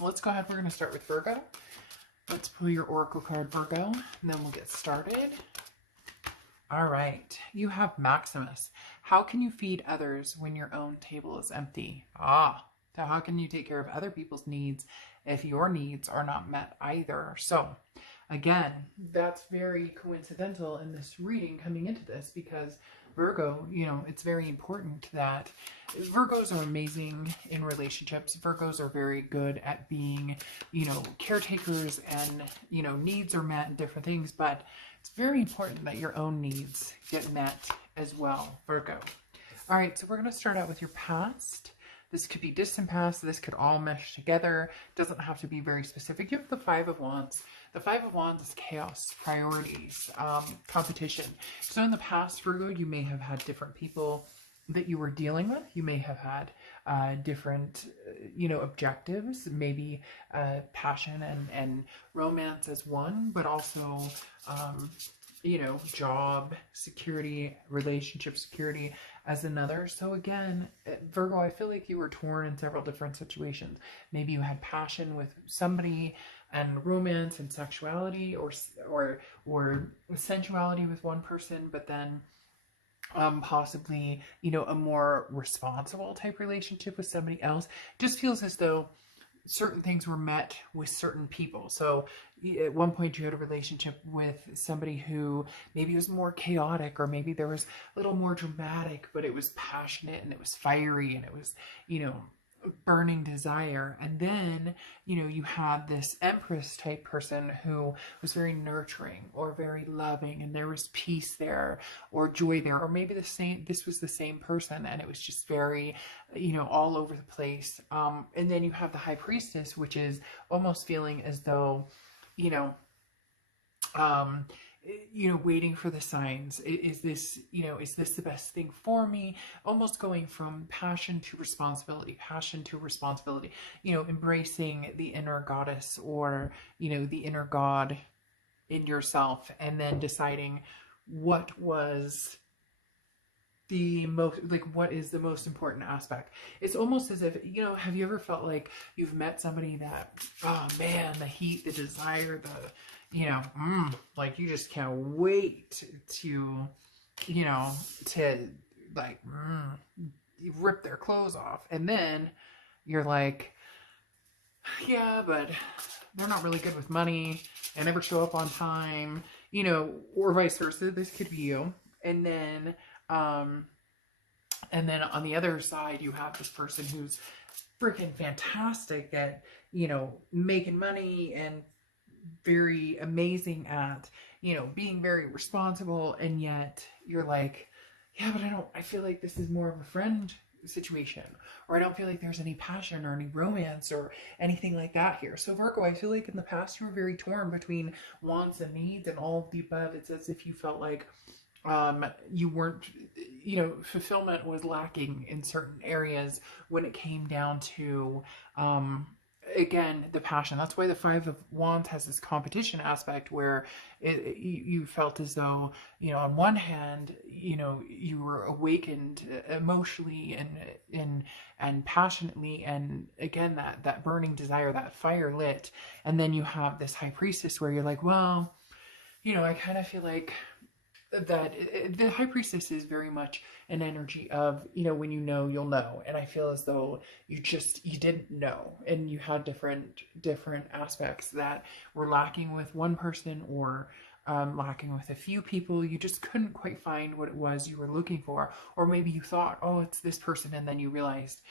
Let's go ahead. We're going to start with Virgo. Let's pull your oracle card, Virgo, and then we'll get started. All right. You have Maximus. How can you feed others when your own table is empty? So how can you take care of other people's needs if your needs are not met either? So again, that's very coincidental in this reading coming into this, because Virgo, it's very important that Virgos are amazing in relationships. Virgos are very good at being, caretakers, and, needs are met and different things, but it's very important that your own needs get met as well, Virgo. All right, so we're going to start out with your past. This could be distant past. This could all mesh together. It doesn't have to be very specific. You have the Five of Wands. The Five of Wands is chaos, priorities, competition. So in the past, Virgo, you may have had different people that you were dealing with. You may have had different, objectives, maybe passion and romance as one, but also, job security, relationship security as another. So again, Virgo, I feel like you were torn in several different situations. Maybe you had passion with somebody and romance and sexuality, or sensuality with one person, but then possibly, a more responsible type relationship with somebody else. Just feels as though certain things were met with certain people. So at one point you had a relationship with somebody who maybe was more chaotic, or maybe there was a little more dramatic, but it was passionate and it was fiery and it was, burning desire. And then, you had this Empress type person who was very nurturing or very loving, and there was peace there or joy there, or maybe this was the same person and it was just very, all over the place. And then you have the High Priestess, which is almost feeling as though, waiting for the signs. Is this the best thing for me? Almost going from passion to responsibility, embracing the inner goddess, or, the inner god in yourself, and then deciding what was what is the most important aspect. It's almost as if, have you ever felt like you've met somebody that, oh man, the heat, the desire, like you just can't wait to, rip their clothes off. And then you're like, yeah, but they're not really good with money and never show up on time, or vice versa. This could be you. And then on the other side, you have this person who's freaking fantastic at, making money and very amazing at, being very responsible. And yet you're like, yeah, but I feel like this is more of a friend situation, or I don't feel like there's any passion or any romance or anything like that here. So Virgo, I feel like in the past you were very torn between wants and needs and all of the above. It's as if you felt like you weren't, fulfillment was lacking in certain areas when it came down to, again, the passion. That's why the Five of Wands has this competition aspect, where you felt as though, on one hand, you were awakened emotionally and passionately, and again, that burning desire, that fire lit. And then you have this High Priestess where you're like, well, I kind of feel like that the High Priestess is very much an energy of, when you'll know. And I feel as though you didn't know, and you had different aspects that were lacking with one person, or lacking with a few people. You just couldn't quite find what it was you were looking for. Or maybe you thought, oh, it's this person, and then you realized,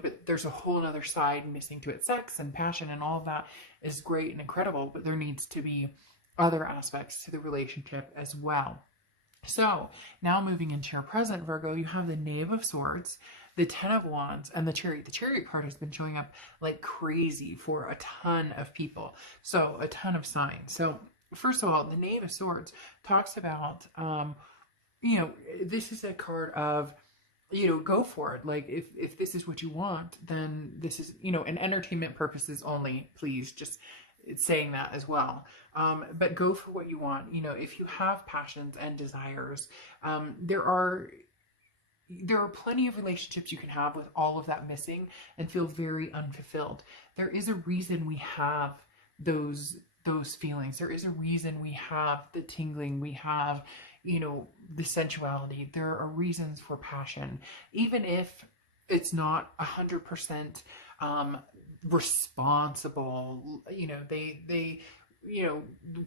but there's a whole other side missing to it. Sex and passion and all of that is great and incredible, but there needs to be other aspects to the relationship as well. So now moving into your present, Virgo, you have the Knave of Swords, the Ten of Wands, and the Chariot. The Chariot card has been showing up like crazy for a ton of people. So a ton of signs. So first of all, the Knave of Swords talks about, this is a card of, go for it. Like if this is what you want, then this is, and entertainment purposes only, please just it's saying that as well. But go for what you want. If you have passions and desires, there are, there are plenty of relationships you can have with all of that missing and feel very unfulfilled. There is a reason we have those feelings. There is a reason we have the tingling, we have, the sensuality. There are reasons for passion, even if it's not 100% responsible. They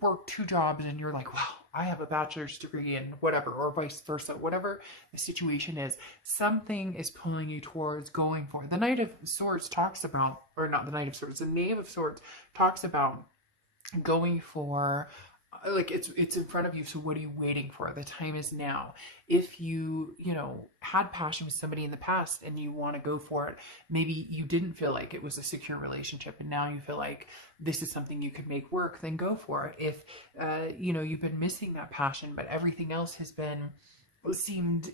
work 2 jobs and you're like, wow, I have a bachelor's degree in whatever, or vice versa, whatever the situation is, something is pulling you towards going for it. The Knight of Swords talks about, or not the Knight of Swords, the Knave of Swords talks about going for, like, it's in front of you. So what are you waiting for? The time is now. If you had passion with somebody in the past and you want to go for it, maybe you didn't feel like it was a secure relationship and now you feel like this is something you could make work, then go for it. If you've been missing that passion, but everything else has seemed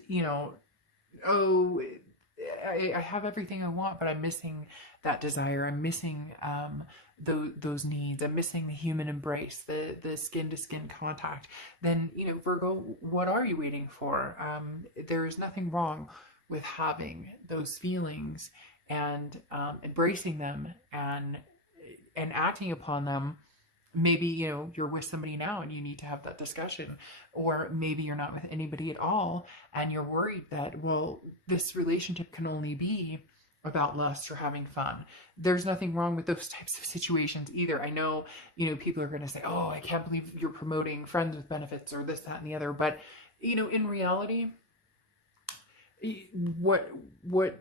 oh, I have everything I want, but I'm missing that desire. I'm missing those needs. I'm missing the human embrace, the skin to skin contact. Then, Virgo, what are you waiting for? There is nothing wrong with having those feelings and embracing them and acting upon them. Maybe, you're with somebody now and you need to have that discussion, or maybe you're not with anybody at all and you're worried that, well, this relationship can only be about lust or having fun. There's nothing wrong with those types of situations either. I know, people are going to say, oh, I can't believe you're promoting friends with benefits or this, that, and the other. But, in reality, what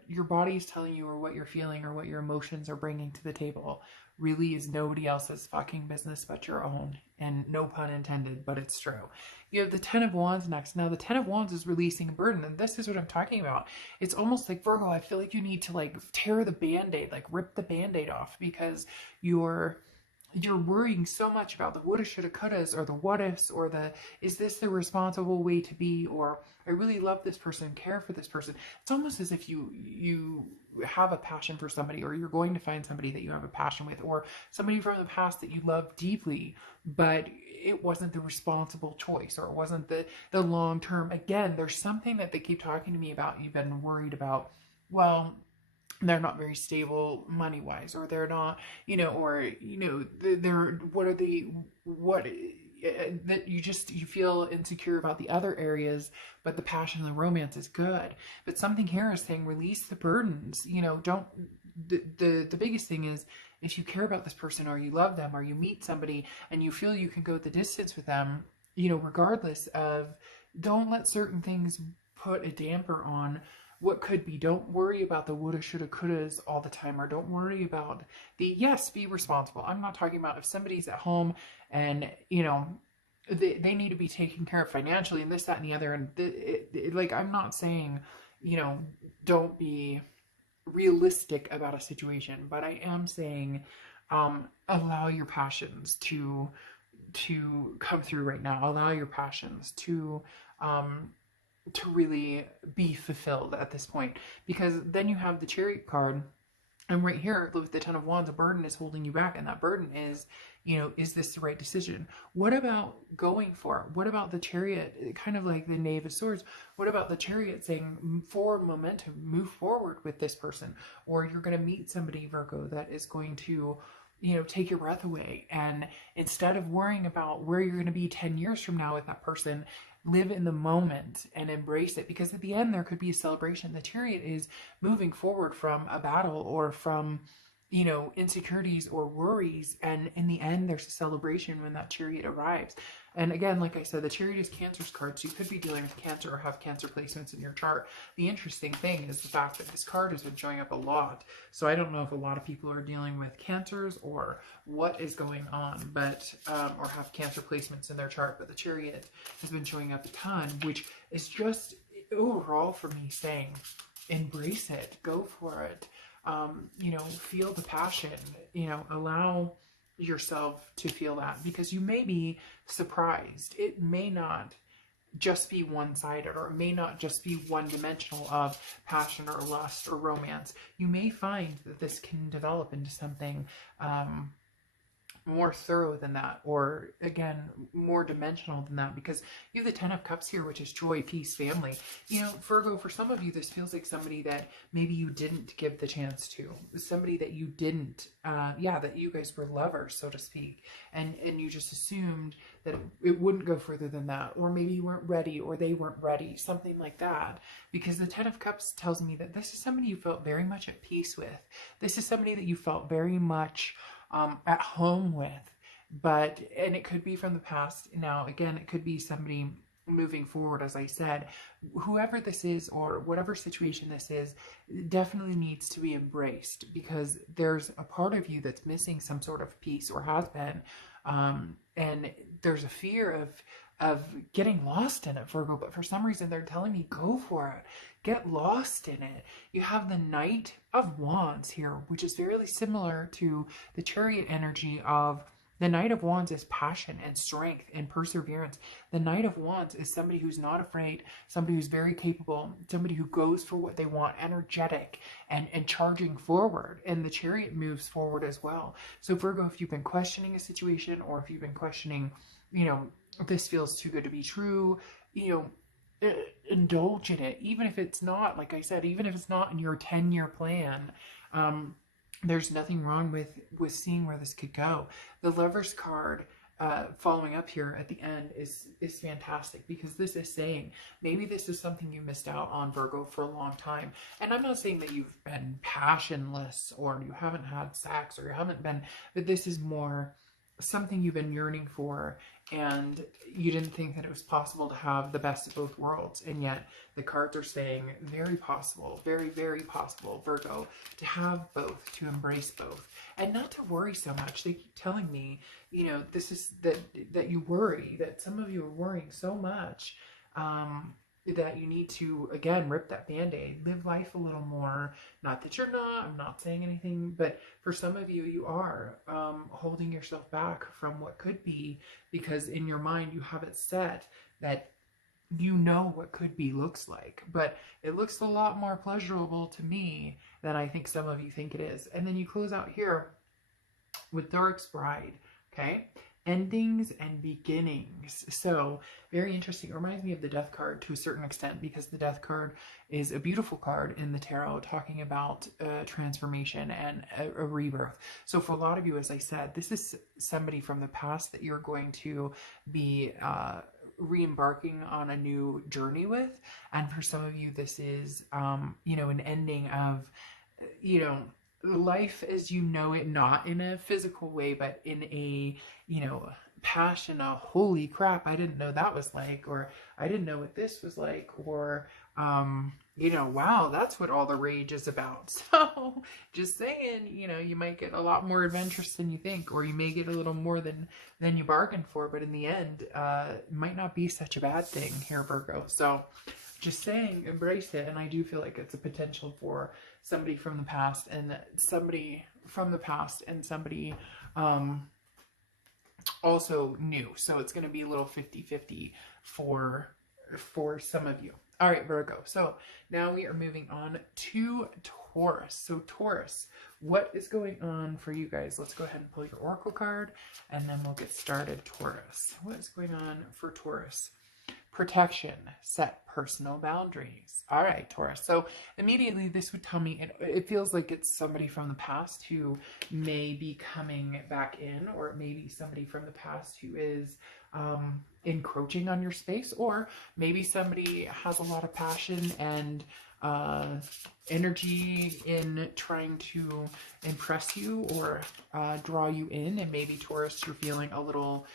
your body's telling you, or what you're feeling, or what your emotions are bringing to the table really is nobody else's fucking business but your own. And no pun intended, but it's true. You have the 10 of Wands next. Now, the 10 of Wands is releasing a burden, and this is what I'm talking about. It's almost like, Virgo, I feel like you need to tear the Band-Aid, rip the Band-Aid off, because you're worrying so much about the woulda, shoulda, couldas, or the what ifs, or the, is this the responsible way to be, or I really love this person, care for this person. It's almost as if you have a passion for somebody, or you're going to find somebody that you have a passion with, or somebody from the past that you love deeply, but it wasn't the responsible choice, or it wasn't the long term. Again, there's something that they keep talking to me about. You've been worried about, well, they're not very stable money wise, or they're not, they're, that you feel insecure about the other areas, but the passion and the romance is good. But something here is saying, release the burdens. Don't, the biggest thing is, if you care about this person, or you love them, or you meet somebody and you feel you can go the distance with them, regardless of, don't let certain things put a damper on what could be. Don't worry about the woulda, shoulda, couldas all the time, or don't worry about the, yes, be responsible. I'm not talking about if somebody's at home and, they need to be taken care of financially and this, that, and the other. And I'm not saying, don't be realistic about a situation, but I am saying, allow your passions to come through right now. Allow your passions to really be fulfilled at this point, because then you have the Chariot card, and right here with the 10 of Wands, a burden is holding you back, and that burden is, is this the right decision? What about going for it? What about the Chariot, kind of like the Knave of Swords? What about the Chariot saying, forward momentum, move forward with this person? Or you're going to meet somebody, Virgo, that is going to, take your breath away, and instead of worrying about where you're going to be 10 years from now with that person, live in the moment and embrace it, because at the end there could be a celebration. The Chariot is moving forward from a battle, or from insecurities or worries, and in the end there's a celebration when that Chariot arrives. And again, like I said, the Chariot is Cancer's card, so you could be dealing with Cancer or have Cancer placements in your chart. The interesting thing is the fact that this card has been showing up a lot, so I don't know if a lot of people are dealing with Cancers or what is going on, but or have Cancer placements in their chart. But the Chariot has been showing up a ton, which is just overall for me saying, embrace it, go for it. Feel the passion, allow yourself to feel that, because you may be surprised. It may not just be one-sided, or it may not just be one-dimensional of passion or lust or romance. You may find that this can develop into something more thorough than that, or again, more dimensional than that, because you have the 10 of Cups here, which is joy, peace, family. You know, Virgo, for some of you, this feels like somebody that maybe you didn't give the chance to, somebody that you didn't, that you guys were lovers, so to speak, and you just assumed that it wouldn't go further than that, or maybe you weren't ready, or they weren't ready, something like that, because the 10 of Cups tells me that this is somebody you felt very much at peace with. This is somebody that you felt very much at home with, and it could be from the past. Now, again, it could be somebody moving forward, as I said. Whoever this is, or whatever situation this is, definitely needs to be embraced, because there's a part of you that's missing some sort of peace, or has been, and there's a fear of getting lost in it, Virgo, but for some reason they're telling me go for it. Get lost in it. You have the Knight of Wands here, which is fairly similar to the Chariot energy of the Knight of Wands is passion and strength and perseverance. The Knight of Wands is somebody who's not afraid, somebody who's very capable, somebody who goes for what they want, energetic and charging forward. And the Chariot moves forward as well. So Virgo, if you've been questioning a situation, or if you've been questioning, this feels too good to be true, indulge in it, even if it's not, like I said, even if it's not in your 10-year plan. There's nothing wrong with seeing where this could go. The Lovers card following up here at the end is fantastic, because this is saying maybe this is something you missed out on, Virgo, for a long time. And I'm not saying that you've been passionless, or you haven't had sex, or you haven't been, but this is more something you've been yearning for, and you didn't think that it was possible to have the best of both worlds. And yet the cards are saying very possible, very, very possible, Virgo, to have both, to embrace both, and not to worry so much. They keep telling me, this is that you worry, that some of you are worrying so much, that you need to, again, rip that Band-Aid, live life a little more. Not that you're not, I'm not saying anything, but for some of you, you are holding yourself back from what could be, because in your mind, you have it set that what could be looks like, but it looks a lot more pleasurable to me than I think some of you think it is. And then you close out here with Doric's Bride, okay? Endings and beginnings. So very interesting. It reminds me of the Death card to a certain extent, because the Death card is a beautiful card in the tarot, talking about transformation and a rebirth. So for a lot of you, as I said, this is somebody from the past that you're going to be re-embarking on a new journey with. And for some of you, this is an ending of life as you know it, not in a physical way, but in a passion, a holy crap, I didn't know that was like, or I didn't know what this was like, or wow, that's what all the rage is about. So just saying, you might get a lot more adventurous than you think, or you may get a little more than you bargained for, but in the end, it might not be such a bad thing here, Virgo. So just saying, embrace it. And I do feel like it's a potential for somebody from the past, and somebody also new. So it's going to be a little 50-50 for some of you. All right, Virgo. So now we are moving on to Taurus. So Taurus, what is going on for you guys? Let's go ahead and pull your Oracle card, and then we'll get started. Taurus, what is going on for Taurus? Protection, set personal boundaries. All right, Taurus. So immediately this would tell me, it feels like it's somebody from the past who may be coming back in, or it may be somebody from the past who is encroaching on your space, or maybe somebody has a lot of passion and energy in trying to impress you or draw you in, and maybe Taurus, you're feeling a little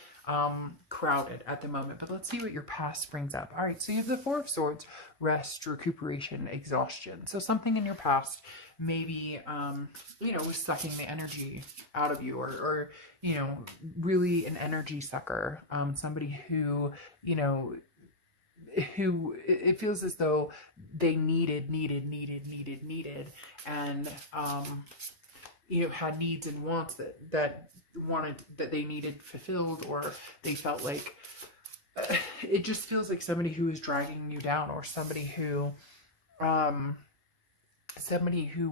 crowded at the moment. But let's see what your past brings up. All right, so you have the Four of Swords, rest, recuperation, exhaustion. So something in your past maybe was sucking the energy out of you, or really an energy sucker, somebody who it feels as though they needed, and had needs and wants that they needed fulfilled, or they felt like it just feels like somebody who is dragging you down, or somebody who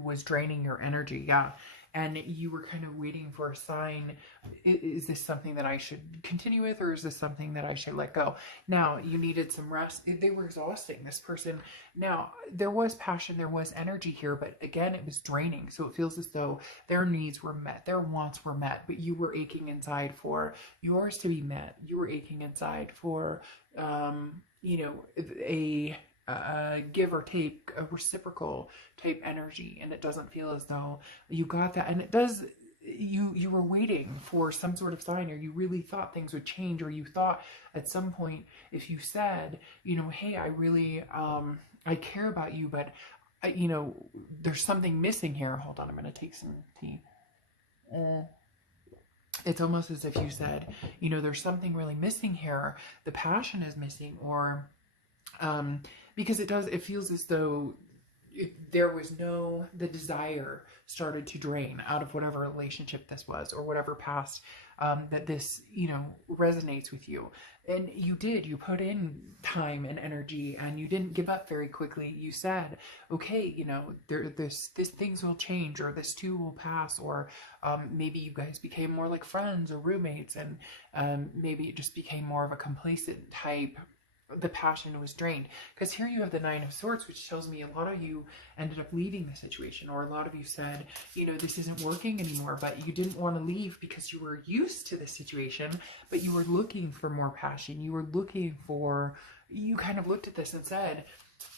was draining your energy. Yeah. and you were kind of waiting for a sign. Is this something that I should continue with, or is this something that I should let go? Now, you needed some rest. They were exhausting, this person. Now, there was passion, there was energy here, but again, it was draining. So it feels as though their needs were met, their wants were met, but you were aching inside for yours to be met. You were aching inside for, you know, a give or take, a reciprocal type energy, and it doesn't feel as though you got that. And it does, you were waiting for some sort of sign, or you really thought things would change, or you thought at some point, if you said, you know, hey, I really I care about you, but you know, there's something missing here. Hold on, I'm gonna take some tea. It's almost as if you said, you know, there's something really missing here, the passion is missing, or because it feels as though there was the desire started to drain out of whatever relationship this was, or whatever past that this, you know, resonates with you. And you put in time and energy, and you didn't give up very quickly. You said, okay, you know, this things will change, or this too will pass, or maybe you guys became more like friends or roommates, and maybe it just became more of a complacent type. The passion was drained, because here you have the Nine of Swords, which tells me a lot of you ended up leaving the situation, or a lot of you said, you know, this isn't working anymore, but you didn't want to leave because you were used to the situation, but you were looking for more passion. You were looking for, you kind of looked at this and said,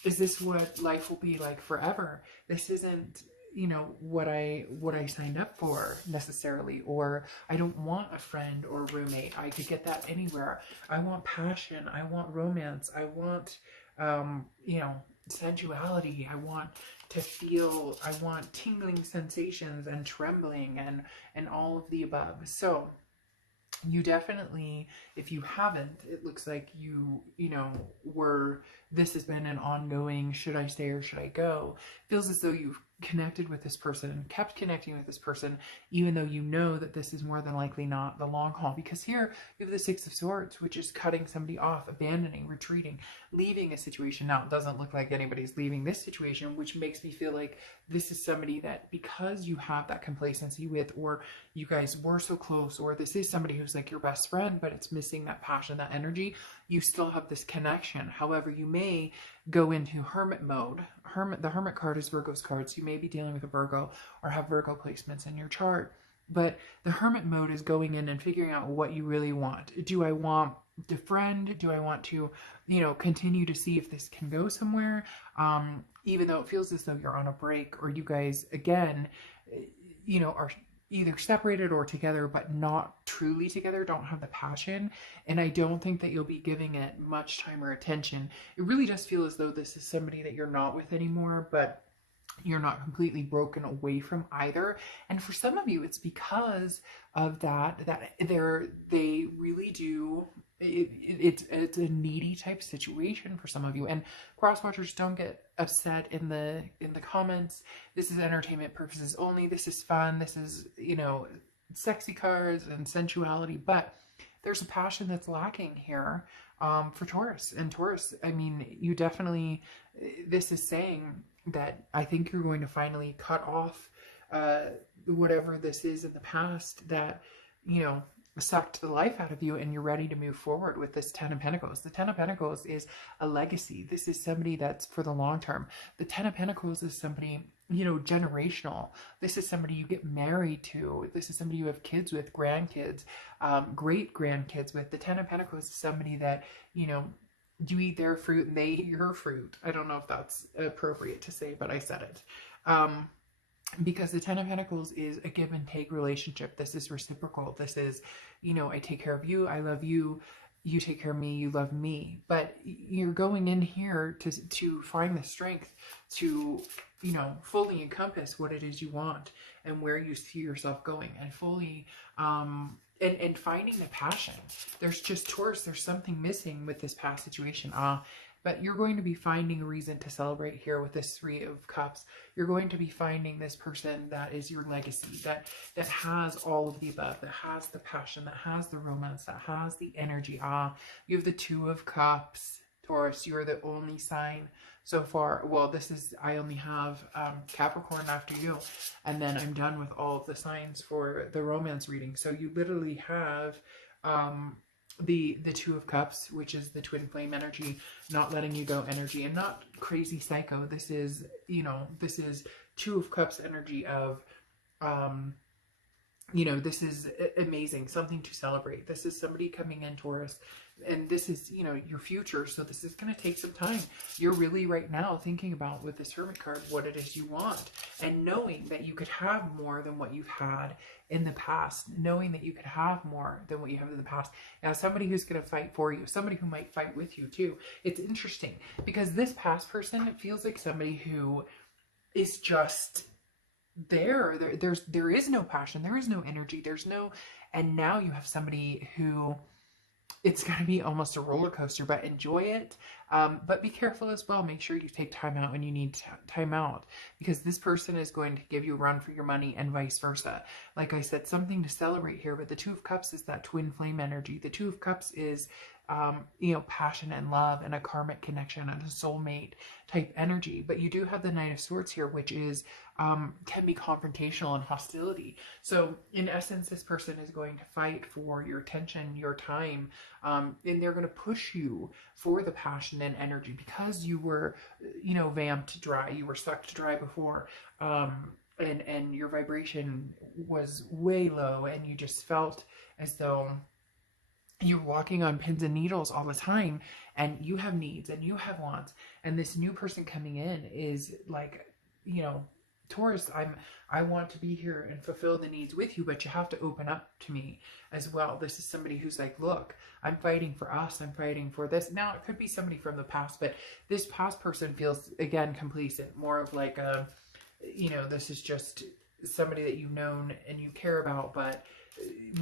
is this what life will be like forever? This isn't, you know, what I signed up for necessarily, or I don't want a friend or roommate. I could get that anywhere. I want passion. I want romance. I want, you know, sensuality. I want to feel, I want tingling sensations and trembling and all of the above. So you definitely, if you haven't, it looks like you know, this has been an ongoing, should I stay or should I go? Feels as though you've connected with this person and kept connecting with this person, even though you know that this is more than likely not the long haul. Because here you have the Six of Swords, which is cutting somebody off, abandoning, retreating, leaving a situation. Now, it doesn't look like anybody's leaving this situation, which makes me feel like this is somebody that, because you have that complacency with, or you guys were so close, or this is somebody who's like your best friend, but it's missing that passion, that energy, you still have this connection. However, you may go into hermit mode. The Hermit card is Virgo's card, so you may be dealing with a Virgo or have Virgo placements in your chart. But the Hermit mode is going in and figuring out what you really want. Do I want to friend? Do I want to, you know, continue to see if this can go somewhere? Even though it feels as though you're on a break, or you guys, again, you know, are either separated or together, but not truly together, don't have the passion. And I don't think that you'll be giving it much time or attention. It really does feel as though this is somebody that you're not with anymore, but you're not completely broken away from either. And for some of you, it's because of that they really do, it's a needy type situation for some of you. And cross watchers, don't get upset in the comments. This is entertainment purposes only. This is fun. This is, you know, sexy cards and sensuality, but there's a passion that's lacking here for Taurus. And Taurus, I mean, you definitely, this is saying that I think you're going to finally cut off whatever this is in the past that, you know, sucked the life out of you, and you're ready to move forward with this Ten of Pentacles. The Ten of Pentacles is a legacy. This is somebody that's for the long term. The Ten of Pentacles is somebody, you know, generational. This is somebody you get married to. This is somebody you have kids with, grandkids, great grandkids with. The Ten of Pentacles is somebody that, you know, you eat their fruit and they eat your fruit. I don't know if that's appropriate to say, but I said it. Because the Ten of Pentacles is a give and take relationship. This is reciprocal. This is, you know, I take care of you, I love you, you take care of me, you love me. But you're going in here to find the strength to, you know, fully encompass what it is you want and where you see yourself going, and fully and finding the passion. There's just, Taurus, there's something missing with this past situation. But you're going to be finding a reason to celebrate here with this Three of Cups. You're going to be finding this person that is your legacy, that has all of the above, that has the passion, that has the romance, that has the energy. You have the Two of Cups. Taurus, you're the only sign so far. Well, I only have Capricorn after you, and then I'm done with all of the signs for the romance reading. So you literally have the Two of Cups, which is the twin flame energy, not letting you go energy, and not crazy psycho. This is, this is Two of Cups energy of, this is amazing, something to celebrate. This is somebody coming in, Taurus, and this is, your future. So this is going to take some time. You're really right now thinking about, with this Hermit card, what it is you want, and knowing that you could have more than what you've had in the past, knowing that you could have more than what you have in the past. Now, somebody who's going to fight for you, somebody who might fight with you too. It's interesting because this past person, it feels like somebody who is just there is no passion, there is no energy, and now you have somebody who, it's going to be almost a roller coaster, but enjoy it. But be careful as well. Make sure you take time out when you need time out, because this person is going to give you a run for your money and vice versa. Like I said, something to celebrate here, but the Two of Cups is that twin flame energy. The Two of Cups is, passion and love and a karmic connection and a soulmate type energy. But you do have the Knight of Swords here, which is, can be confrontational and hostility. So in essence, this person is going to fight for your attention, your time, and they're going to push you for the passion and energy because you were, vamped dry, you were sucked dry before, and your vibration was way low, and you just felt as though you're walking on pins and needles all the time, and you have needs and you have wants. And this new person coming in is like, Taurus, I want to be here and fulfill the needs with you, but you have to open up to me as well. This is somebody who's like, look, I'm fighting for us. I'm fighting for this. Now, it could be somebody from the past, but this past person feels, again, complacent, more of like a, this is just somebody that you've known and you care about, but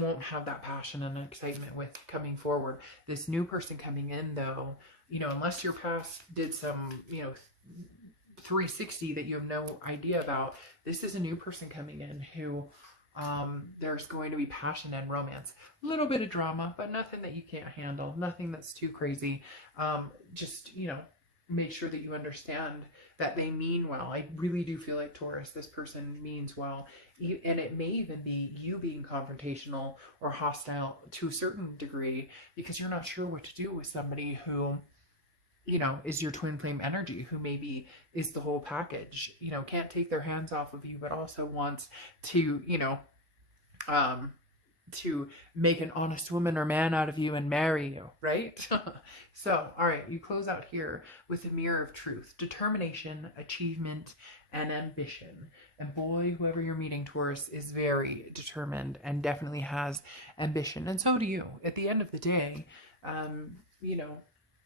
won't have that passion and excitement with coming forward. This new person coming in, though, unless your past did some, 360 that you have no idea about, this is a new person coming in who, there's going to be passion and romance, a little bit of drama, but nothing that you can't handle, nothing that's too crazy. Just, make sure that you understand that they mean well. I really do feel like, Taurus, this person means well, and it may even be you being confrontational or hostile to a certain degree because you're not sure what to do with somebody who, is your twin flame energy, who maybe is the whole package, can't take their hands off of you, but also wants to, to make an honest woman or man out of you and marry you, right? So, all right, you close out here with the Mirror of Truth, determination, achievement, and ambition. And boy, whoever you're meeting, Taurus, is very determined and definitely has ambition. And so do you. At the end of the day,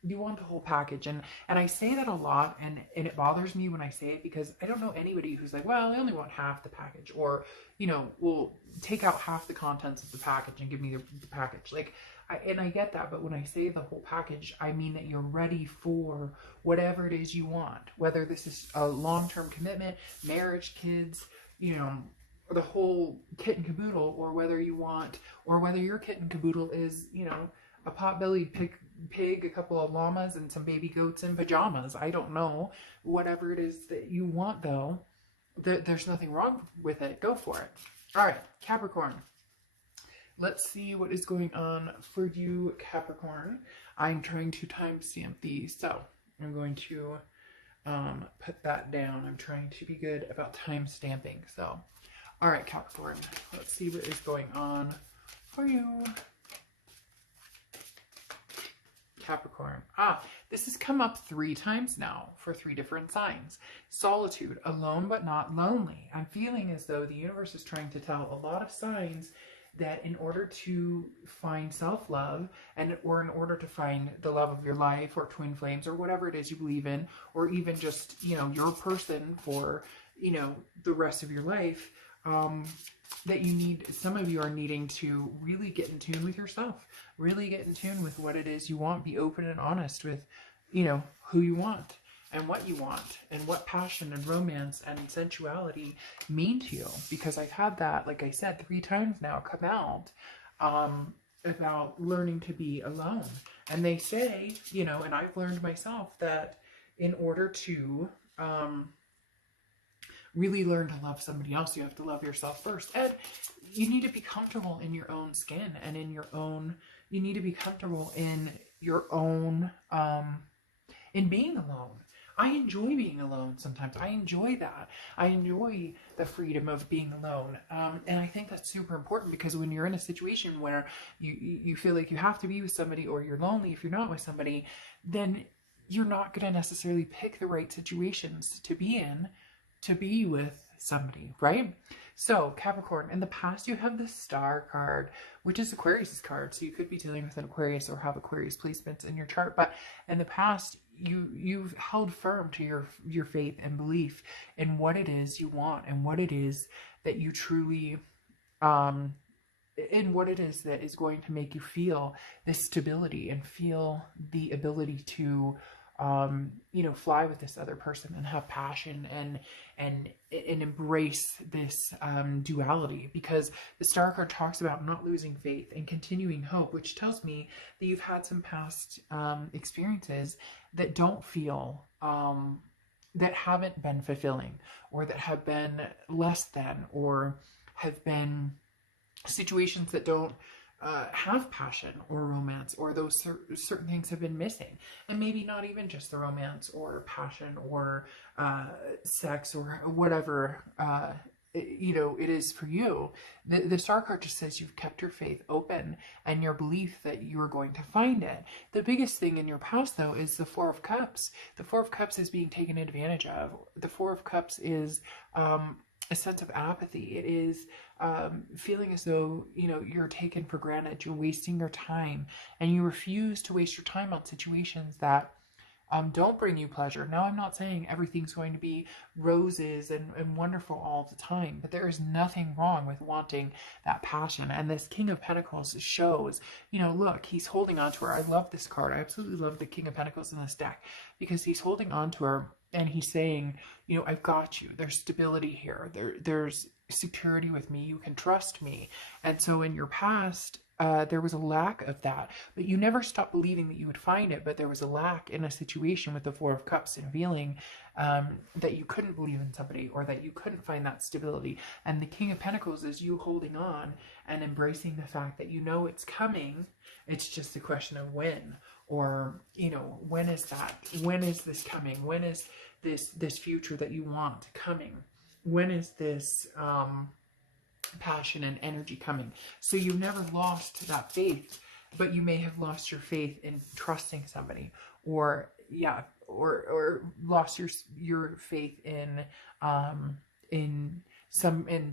you want the whole package. And I say that a lot, and it bothers me when I say it because I don't know anybody who's like, well, I only want half the package, or, will take out half the contents of the package and give me the package. Like, I get that, but when I say the whole package, I mean that you're ready for whatever it is you want, whether this is a long-term commitment, marriage, kids, the whole kit and caboodle, or whether your kit and caboodle is, a pot-bellied pig, a couple of llamas, and some baby goats in pajamas. I don't know. Whatever it is that you want, though, there's nothing wrong with it. Go for it. All right, Capricorn. Let's see what is going on for you, Capricorn. I'm trying to timestamp these, so I'm going to put that down. I'm trying to be good about time stamping. So, all right, Capricorn. Let's see what is going on for you. Capricorn. This has come up 3 times now for 3 different signs. Solitude, alone but not lonely. I'm feeling as though the universe is trying to tell a lot of signs that in order to find self-love, or in order to find the love of your life, or twin flames, or whatever it is you believe in, or even just, your person for, the rest of your life, that some of you are needing to really get in tune with yourself, really get in tune with what it is you want, be open and honest with, who you want and what you want and what passion and romance and sensuality mean to you. Because I've had that, like I said, 3 times now come out, about learning to be alone. And they say, you know, and I've learned myself that in order to really learn to love somebody else, you have to love yourself first. And you need to be comfortable in your own skin and in your own, you need to be comfortable in your own, in being alone. I enjoy being alone sometimes. I enjoy that. I enjoy the freedom of being alone. And I think that's super important, because when you're in a situation where you feel like you have to be with somebody, or you're lonely if you're not with somebody, then you're not going to necessarily pick the right situations to be in to be with somebody, right? So Capricorn, in the past you have the Star card, which is Aquarius's card. So you could be dealing with an Aquarius or have Aquarius placements in your chart. But in the past, you've held firm to your faith and belief in what it is you want, and what it is that you truly in what it is that is going to make you feel this stability and feel the ability to you know, fly with this other person and have passion and embrace this duality, because the Star card talks about not losing faith and continuing hope, which tells me that you've had some past experiences that don't feel that haven't been fulfilling, or that have been less than, or have been situations that don't have passion or romance, or those certain things have been missing. And maybe not even just the romance or passion or sex or whatever you know it is for you. The Star card just says you've kept your faith open and your belief that you're going to find it. The biggest thing in your past, though, is the Four of Cups. The Four of Cups is being taken advantage of. The Four of Cups is a sense of apathy. It is feeling as though, you know, you're taken for granted, you're wasting your time, and you refuse to waste your time on situations that don't bring you pleasure. Now, I'm not saying everything's going to be roses and wonderful all the time, but there is nothing wrong with wanting that passion. And this King of Pentacles shows, you know, look, he's holding on to her. I love this card. I absolutely love the King of Pentacles in this deck, because he's holding on to her and he's saying, you know, I've got you. There's stability here. There's security with me. You can trust me. And so in your past, there was a lack of that, but you never stopped believing that you would find it. But there was a lack in a situation with the Four of Cups, and feeling that you couldn't believe in somebody, or that you couldn't find that stability. And the King of Pentacles is you holding on and embracing the fact that you know it's coming. It's just a question of when, or, you know, when is that? When is this coming? When is this future that you want coming? When is this passion and energy coming? So you've never lost that faith, but you may have lost your faith in trusting somebody, or lost your faith in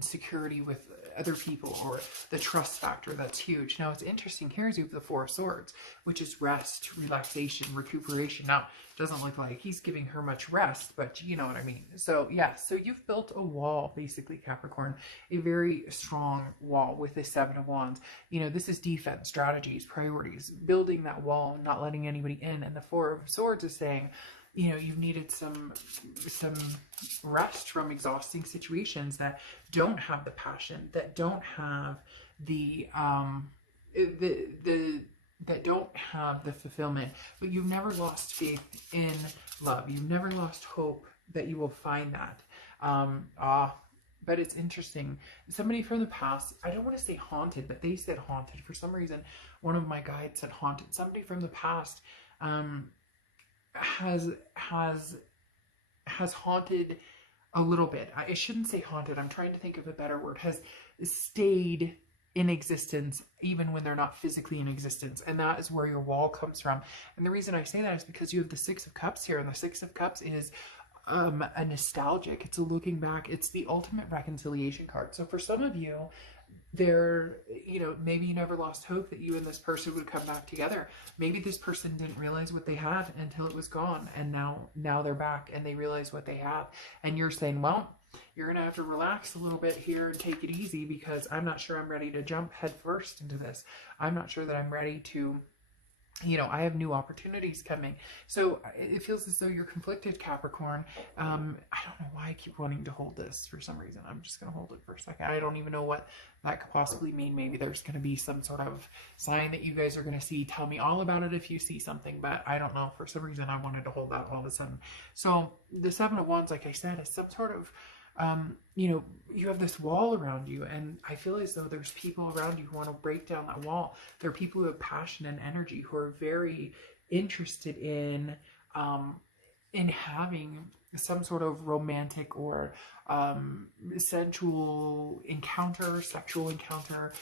security with other people, or the trust factor. That's huge. Now, it's interesting here is you have the Four of Swords, which is rest, relaxation, recuperation. Now, it doesn't look like he's giving her much rest, but you know what I mean. So yeah, so you've built a wall, basically, Capricorn, a very strong wall with the Seven of Wands. You know, this is defense, strategies, priorities, building that wall, not letting anybody in. And the Four of Swords is saying, you know, you've needed some rest from exhausting situations that don't have the passion, that don't have that don't have the fulfillment. But you've never lost faith in love. You've never lost hope that you will find that. But it's interesting. Somebody from the past, I don't want to say haunted, but they said haunted. For some reason, one of my guides said haunted. Somebody from the past has haunted a little bit. I shouldn't say haunted. I'm trying to think of a better word. Has stayed in existence even when they're not physically in existence. And that is where your wall comes from. And the reason I say that is because you have the Six of Cups here. And the Six of Cups is a nostalgic. It's a looking back. It's the ultimate reconciliation card. So for some of you, you know, maybe you never lost hope that you and this person would come back together. Maybe this person didn't realize what they had until it was gone, and now they're back and they realize what they have. And you're saying, well, you're gonna have to relax a little bit here and take it easy, because I'm not sure I'm ready to jump head first into this. I'm not sure that I'm ready to you know, I have new opportunities coming. So it feels as though you're conflicted, Capricorn. I don't know why I keep wanting to hold this for some reason. I'm just going to hold it for a second. I don't even know what that could possibly mean. Maybe there's going to be some sort of sign that you guys are going to see. Tell me all about it if you see something, but I don't know. For some reason, I wanted to hold that all of a sudden. So the Seven of Wands, like I said, is some sort of you know, you have this wall around you, and I feel as though there's people around you who want to break down that wall. There are people who have passion and energy, who are very interested in having some sort of romantic or sensual encounter, sexual encounter,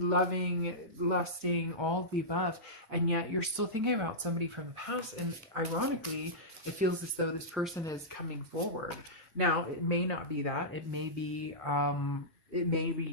loving, lusting, all of the above. And yet you're still thinking about somebody from the past. And ironically, it feels as though this person is coming forward. Now, it may not be that. It may be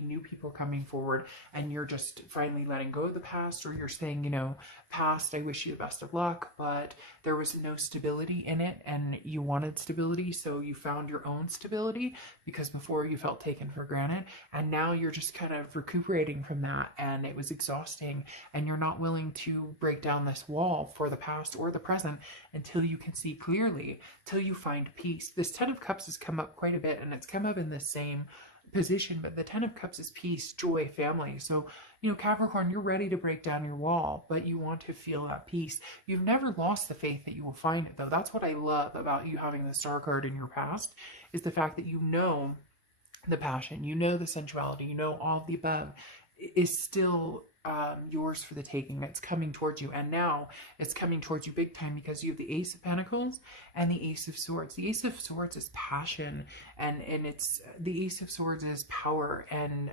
new people coming forward, and you're just finally letting go of the past, or you're saying, you know, past, I wish you the best of luck, but there was no stability in it, and you wanted stability, so you found your own stability, because before you felt taken for granted, and now you're just kind of recuperating from that, and it was exhausting, and you're not willing to break down this wall for the past or the present until you can see clearly, till you find peace. This Ten of Cups has come up quite a bit, and it's come up in the same position, but the Ten of Cups is peace, joy, family. So, you know, Capricorn, you're ready to break down your wall, but you want to feel that peace. You've never lost the faith that you will find it, though. That's what I love about you having the Star card in your past, is the fact that you know the passion, you know the sensuality, you know all of the above is still yours for the taking. It's coming towards you, and now it's coming towards you big time, because you have the Ace of Pentacles and the Ace of Swords. The Ace of Swords is passion, and it's the Ace of Swords is power and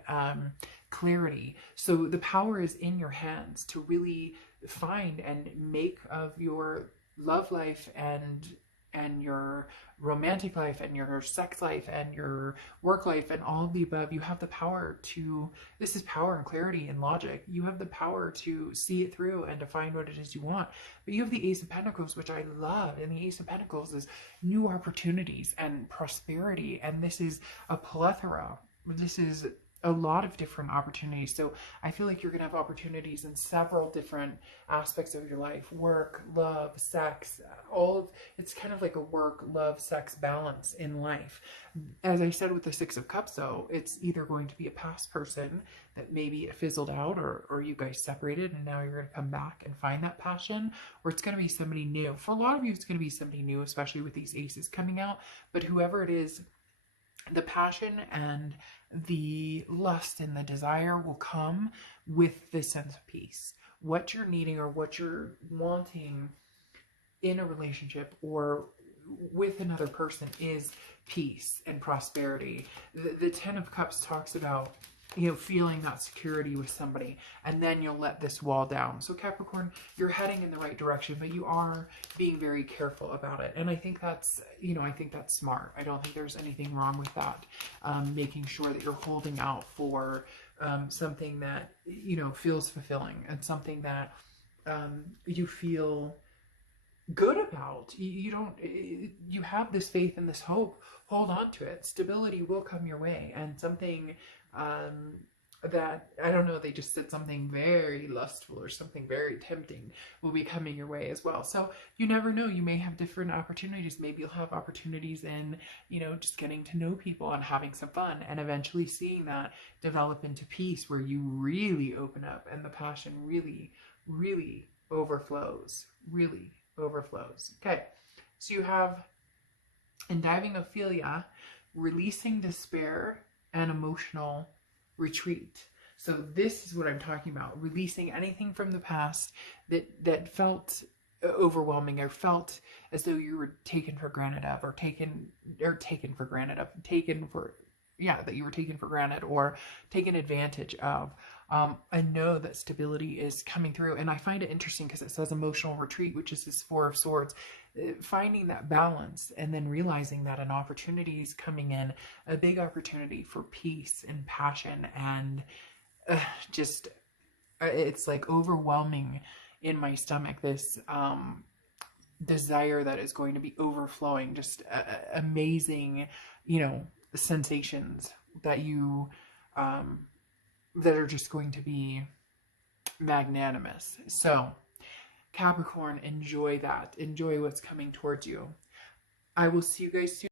clarity. So the power is in your hands to really find and make of your love life and your romantic life and your sex life and your work life and all of the above. You have the power to, this is power and clarity and logic. You have the power to see it through and to find what it is you want. But you have the Ace of Pentacles, which I love. And the Ace of Pentacles is new opportunities and prosperity. And this is a plethora. This is a lot of different opportunities. So I feel like you're going to have opportunities in several different aspects of your life: work, love, sex, it's kind of like a work, love, sex balance in life. As I said with the Six of Cups, though, it's either going to be a past person that maybe it fizzled out, or you guys separated and now you're going to come back and find that passion, or it's going to be somebody new. For a lot of you, it's going to be somebody new, especially with these aces coming out. But whoever it is, the passion and the lust and the desire will come with this sense of peace. What you're needing or what you're wanting in a relationship or with another person is peace and prosperity. The Ten of Cups talks about, you know, feeling that security with somebody, and then you'll let this wall down. So Capricorn, you're heading in the right direction, but you are being very careful about it. And I think that's, you know, I think that's smart. I don't think there's anything wrong with that. Making sure that you're holding out for something that, you know, feels fulfilling and something that you feel good about. You have this faith and this hope. Hold on to it. Stability will come your way, and something that, I don't know, they just said something very lustful or something very tempting will be coming your way as well. So you never know, you may have different opportunities. Maybe you'll have opportunities in, you know, just getting to know people and having some fun, and eventually seeing that develop into peace, where you really open up and the passion really, really overflows. Okay, so you have in Diving Ophelia, releasing despair and emotional retreat. So this is what I'm talking about: releasing anything from the past that felt overwhelming, or felt as though you were taken for granted, or that you were taken for granted or taken advantage of. I know that stability is coming through, and I find it interesting because it says emotional retreat, which is this Four of Swords. Finding that balance and then realizing that an opportunity is coming in, a big opportunity for peace and passion, and it's like overwhelming in my stomach, this desire that is going to be overflowing, just amazing, you know, sensations that you that are just going to be magnanimous. So Capricorn, enjoy that. Enjoy what's coming towards you. I will see you guys soon.